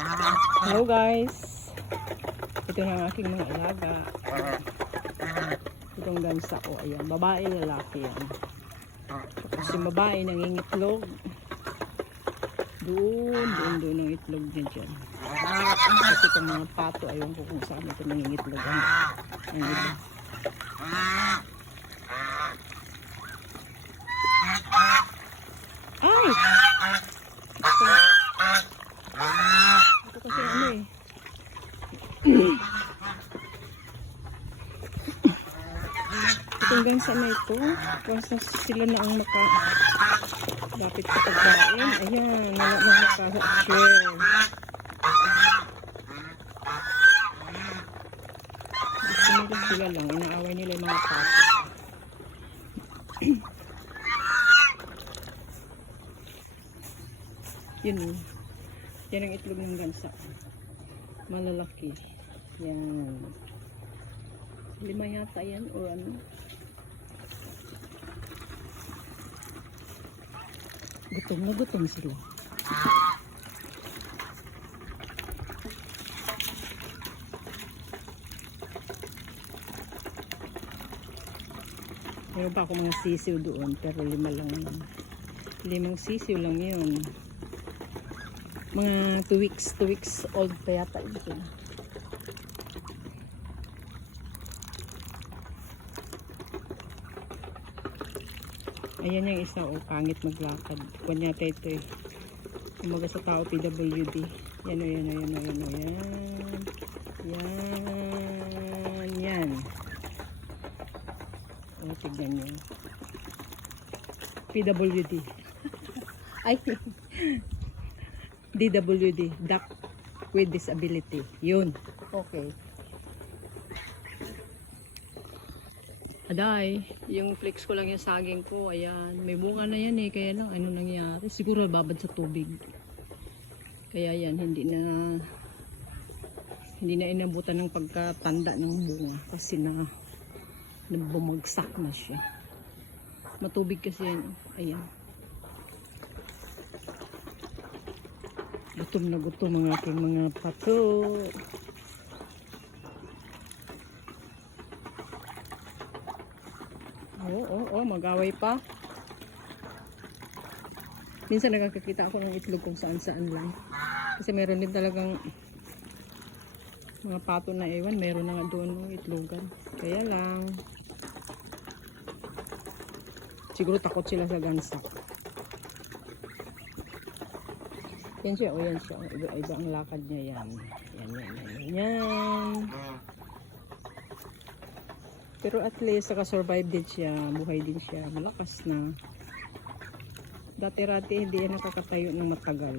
Hello guys, ito na ang aking mga alaga. Itong gansa ko, ayan, babae lalaki yan. Tapos yung babae nangingitlog doon ang itlog niya dyan. Kasi itong mga pato, ayun ko kung saan ito nangingitlog ang iba. Ay! Ito kasi ano eh. Itong gansa na ito, basta sila na ang dapat sa pagkain. Ayan, nakaka-share. Gusto nila sila lang, inaaway nila yung mga pato. Yun, yan ang itlog ng gansa. Malalaki. Yan. 5 yata yan o ano. Gutom na gutom sila. Meron pa ako mga sisiw doon pero 5 lang yun. 5 sisiw lang yun. Mga 2 weeks old pa yata ito. Ayan yung isa, pangit maglakad. Kunyata ito eh. Umaga sa tao, PWD. Yan. Yan. O, tignan nyo. PWD. Ay, DWD. Duck with Disability. Yun. Okay. Aday, yung flex ko lang yung saging ko, ayan, may bunga na yan eh, kaya lang, ano nangyari, siguro babad sa tubig, kaya yan, hindi na inabutan ng pagkatanda ng bunga, kasi bumagsak na siya, matubig kasi yan, ayan, gutom na gutom ang aking mga pato. Mag-away pa. Minsan nakakakita ako ng itlog kung saan-saan lang. Kasi meron din talagang mga pato na ewan. Meron na nga doon ng itlogan. Kaya lang. Siguro takot sila sa gansa. Yan siya. Yan siya. Iba ang lakad niya. Yan. Pero at least naka-survive din siya, buhay din siya, malakas na. Dati-rati hindi yan nakakatayo ng matagal.